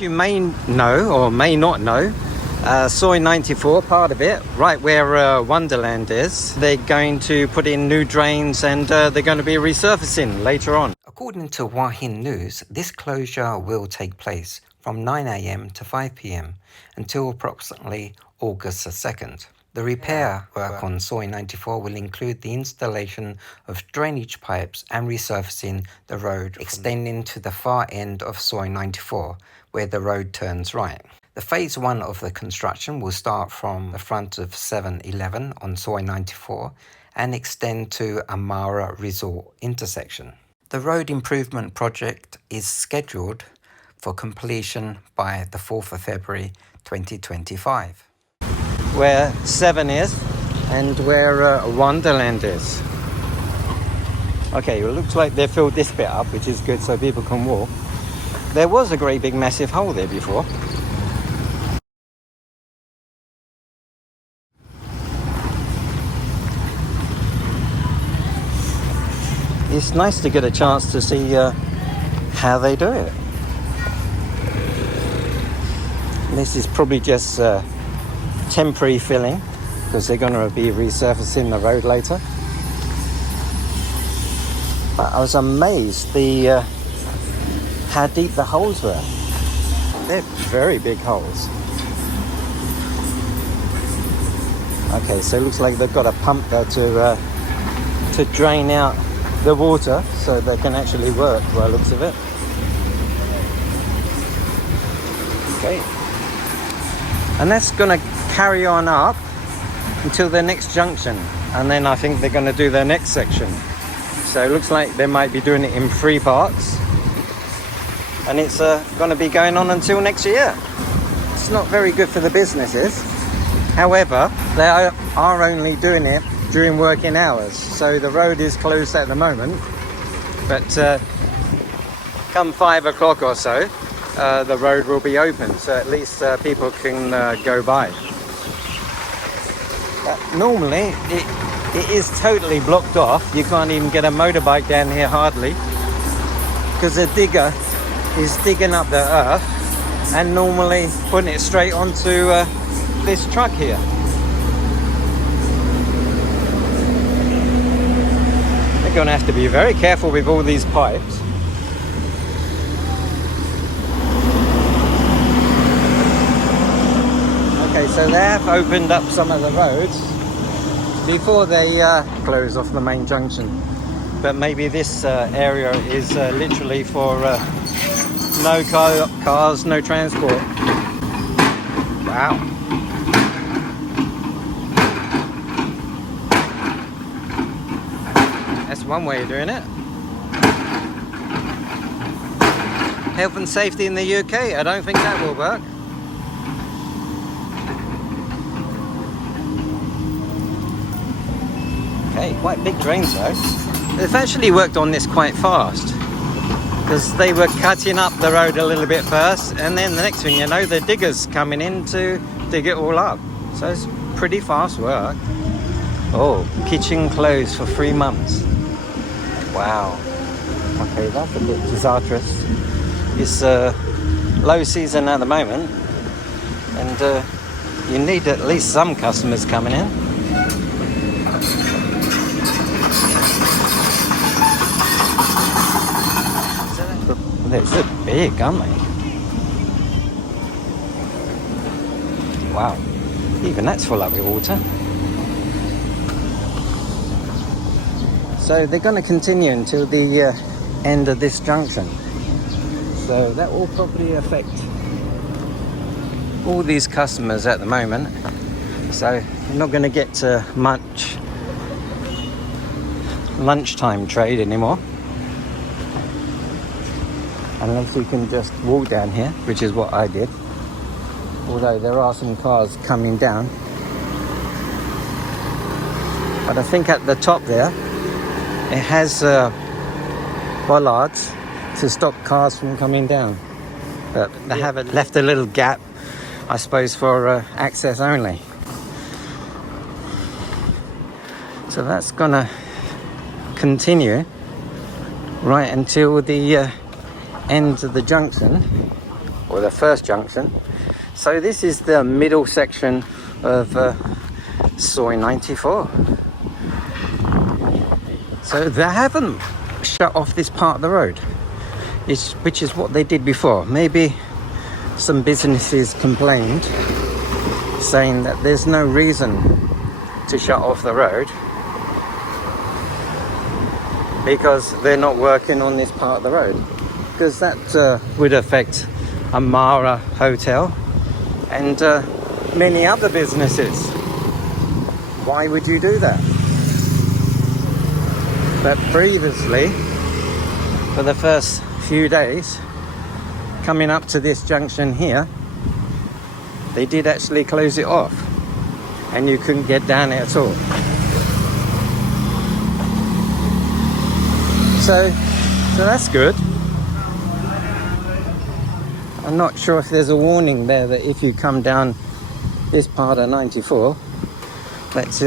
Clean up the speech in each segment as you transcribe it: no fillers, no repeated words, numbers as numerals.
As you may know or may not know, Soi 94, part of it, right where Wonderland is, they're going to put in new drains and they're going to be resurfacing later on. According to Hua Hin News, this closure will take place from 9 a.m. to 5 p.m. until approximately August the 2nd. The repair work on Soi 94 will include the installation of drainage pipes and resurfacing the road extending to the far end of Soi 94, where the road turns right. The phase 1 of the construction will start from the front of 7-Eleven on Soi 94 and extend to Amara Resort intersection. The road improvement project is scheduled for completion by the 4th of February 2025. Where 7 is and where Wonderland is. Okay, well, it looks like they filled this bit up, which is good so people can walk. There was a great big massive hole there before. It's nice to get a chance to see how they do it. This is probably just temporary filling because they're going to be resurfacing the road later. But I was amazed how deep the holes were. They're very big holes. Okay, so it looks like they've got a pump there to drain out the water so they can actually work by the looks of it. Okay. And that's going to carry on up until the next junction, and then I think they're going to do their next section. So it looks like they might be doing it in 3 parts, and it's going to be going on until next year. It's not very good for the businesses. However, they are only doing it during working hours, so the road is closed at the moment, but come 5 o'clock or so the road will be open, so at least people can go by. Normally it is totally blocked off. You can't even get a motorbike down here hardly, because the digger is digging up the earth and normally putting it straight onto this truck here. They're going to have to be very careful with all these pipes. Okay, so they have opened up some of the roads before they close off the main junction. But maybe this area is literally for no cars, no transport. Wow. That's one way of doing it. Health and safety in the UK, I don't think that will work. Okay, quite big drains though. They've actually worked on this quite fast, because they were cutting up the road a little bit first, and then the next thing you know, the digger's coming in to dig it all up. So it's pretty fast work. Oh, kitchen closed for 3 months. Wow. Okay, that's a bit disastrous. It's low season at the moment, and you need at least some customers coming in. They're big, aren't they? Wow. Even that's full up with water. So they're going to continue until the end of this junction. So that will probably affect all these customers at the moment. So you're not going to get much lunchtime trade anymore, unless you can just walk down here, which is what I did. Although there are some cars coming down. But I think at the top there, it has bollards to stop cars from coming down. But they have left a little gap, I suppose, for access only. So that's gonna continue right until the end of the junction, or the first junction. So this is the middle section of Soi 94. So they haven't shut off this part of the road, which is what they did before. Maybe some businesses complained, saying that there's no reason to shut off the road because they're not working on this part of the road, because that would affect Amara Hotel and many other businesses. Why would you do that? But previously, for the first few days coming up to this junction here, they did actually close it off and you couldn't get down it at all. So that's good. I'm not sure if there's a warning there that if you come down this part of 94 that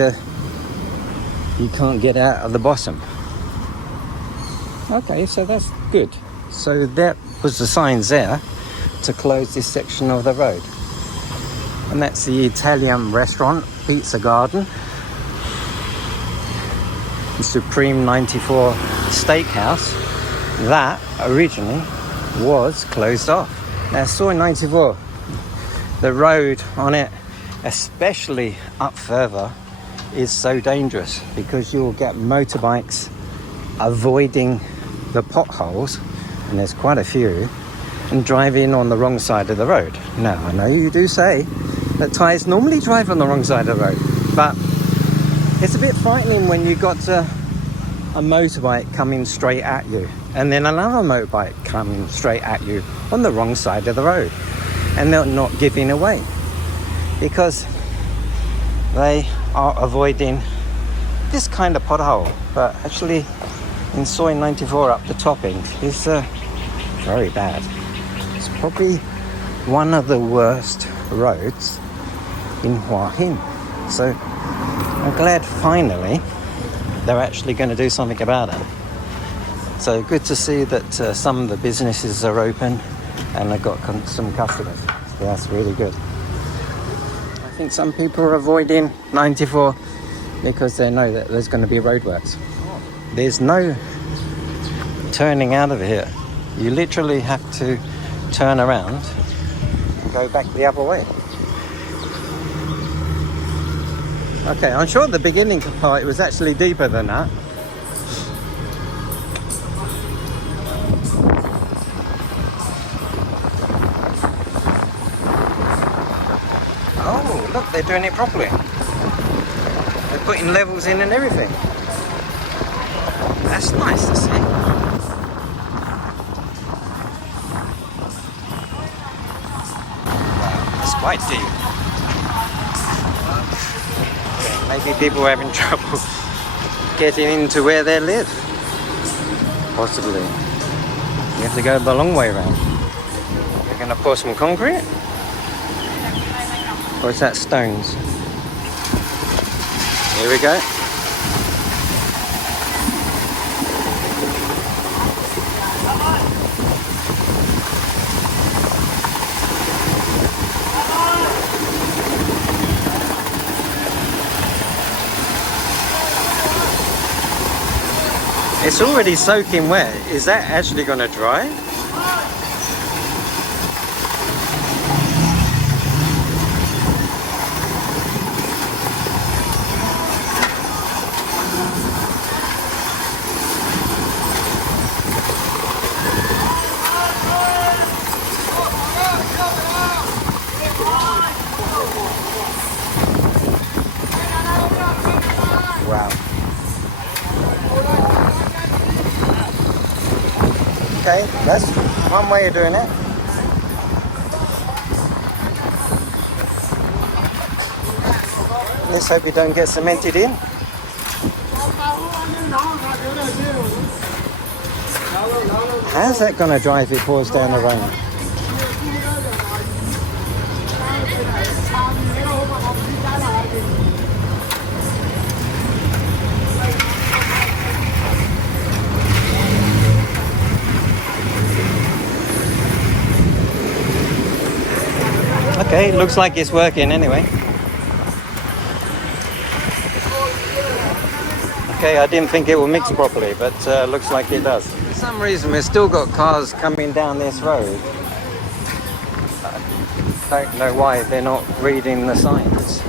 you can't get out of the bottom. Okay, so that's good. So that was the signs there to close this section of the road. And that's the Italian restaurant, Pizza Garden. The Supreme 94 Steakhouse, that originally was closed off. Now Soi 94, the road on it, especially up further, is so dangerous because you'll get motorbikes avoiding the potholes, and there's quite a few, and driving on the wrong side of the road. Now I know you do say that Thais normally drive on the wrong side of the road, but it's a bit frightening when you got a motorbike coming straight at you and then another motorbike coming straight at you on the wrong side of the road, and they're not giving away because they are avoiding this kind of pothole. But actually in Soi 94 up the top end is very bad. It's probably one of the worst roads in Hua Hin. So I'm glad finally they're actually going to do something about it. So good to see that some of the businesses are open and they've got some customers. So that's really good. I think some people are avoiding 94 because they know that there's going to be roadworks. There's no turning out of here. You literally have to turn around and go back the other way. Okay, I'm sure the beginning part was actually deeper than that. Oh, look, they're doing it properly. They're putting levels in and everything. That's nice to see. Wow, that's quite deep. Maybe people are having trouble getting into where they live. Possibly. You have to go the long way around. They're going to pour some concrete? Or is that stones? Here we go. It's already soaking wet. Is that actually going to dry? Wow. Okay, that's one way of doing it. Let's hope you don't get cemented in. How's that going to dry if it pours down the rain? Okay, looks like it's working anyway. Okay, I didn't think it would mix properly, but looks like it does. For some reason, we've still got cars coming down this road. I don't know why they're not reading the signs.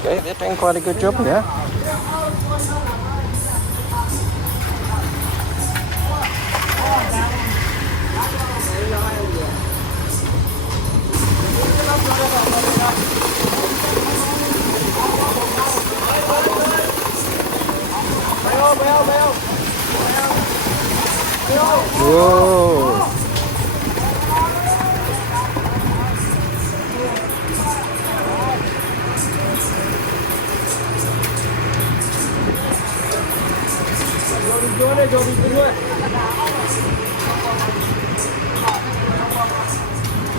Okay, they're doing quite a good job here. Whoa!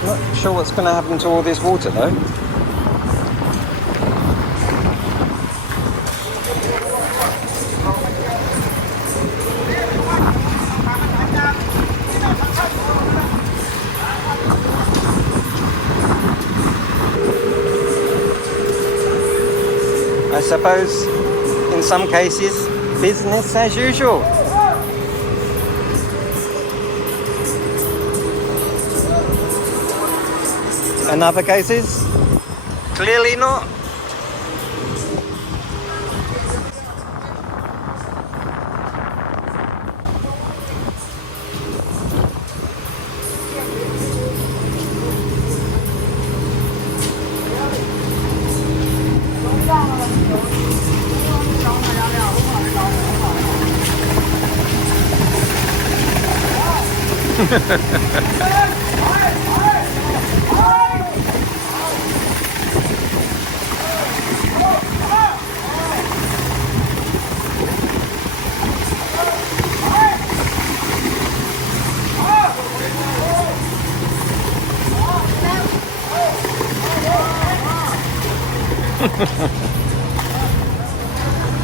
Not sure what's going to happen to all this water though. I suppose in some cases, business as usual. In other cases, clearly not.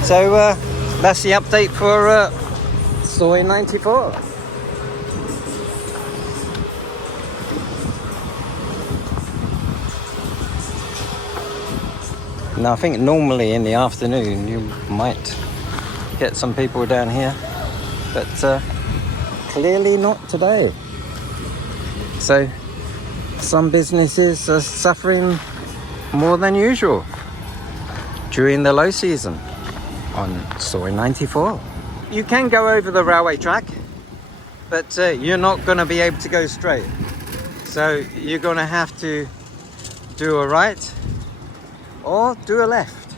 So that's the update for Soy 94. Now I think normally in the afternoon you might get some people down here, but clearly not today. So some businesses are suffering more than usual during the low season on Soy 94. You can go over the railway track, but you're not going to be able to go straight. So you're going to have to do a right or do a left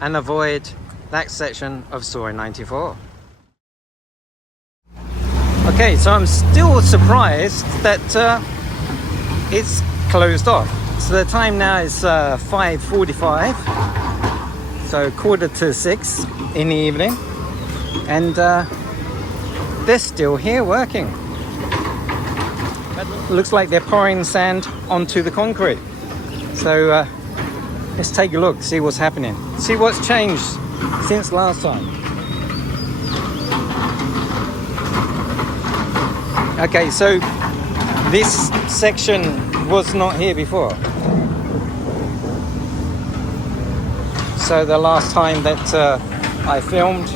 and avoid that section of Soy 94. Okay, so I'm still surprised that it's closed off. So the time now is 5:45, so 5:45 in the evening, and they're still here working. It looks like they're pouring sand onto the concrete. So let's take a look, see what's happening, see what's changed since last time. Okay, so this section was not here before. So the last time that I filmed,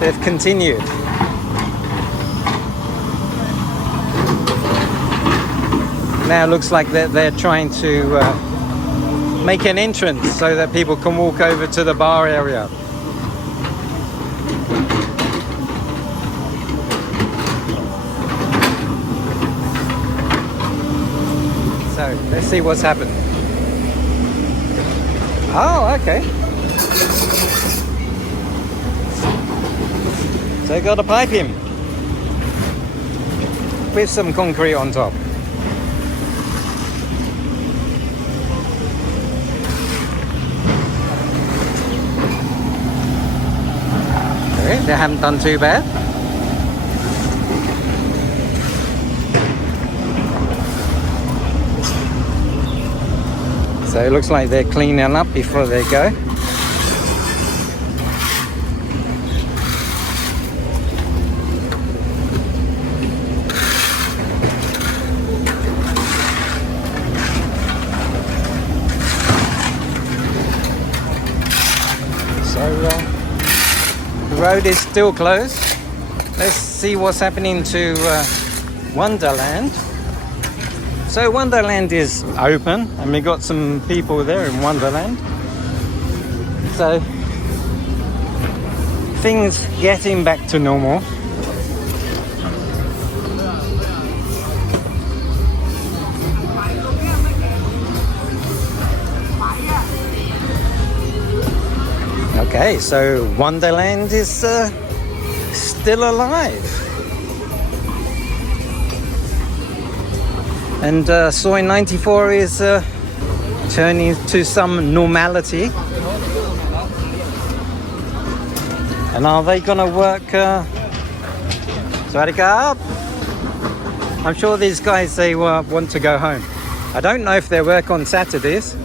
they've continued. Now it looks like they're trying to make an entrance so that people can walk over to the bar area. So let's see what's happened. Oh, okay. So they got a pipe in with some concrete on top. Okay, they haven't done too bad. So it looks like they're cleaning up before they go. So the road is still closed. Let's see what's happening to Wonderland. So Wonderland is open, and we got some people there in Wonderland. So things getting back to normal. Okay, so Wonderland is still alive. And Soy 94 is turning to some normality. And are they gonna work? Sawadee. I'm sure these guys, they want to go home. I don't know if they work on Saturdays.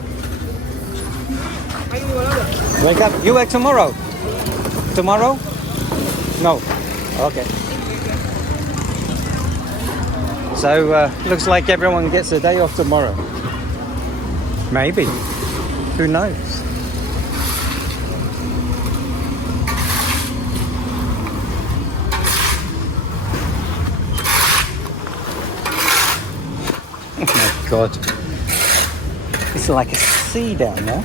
Wake up. You work tomorrow? Tomorrow? No. Okay. So looks like everyone gets a day off tomorrow. Maybe. Who knows? Oh my God. It's like a sea down there.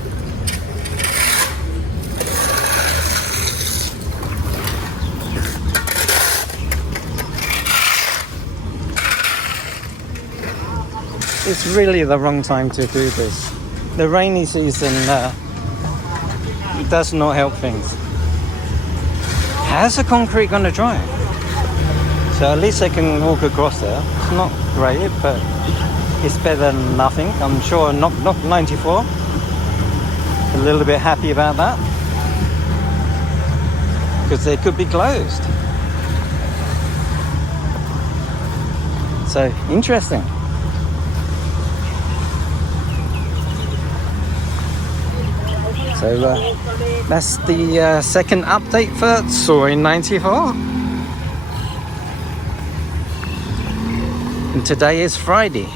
It's really the wrong time to do this. The rainy season does not help things. How's the concrete going to dry? So at least I can walk across there. It's not great, but it's better than nothing. I'm sure not 94. A little bit happy about that. Because they could be closed. So, interesting. So that's the second update for Soy 94. And today is Friday.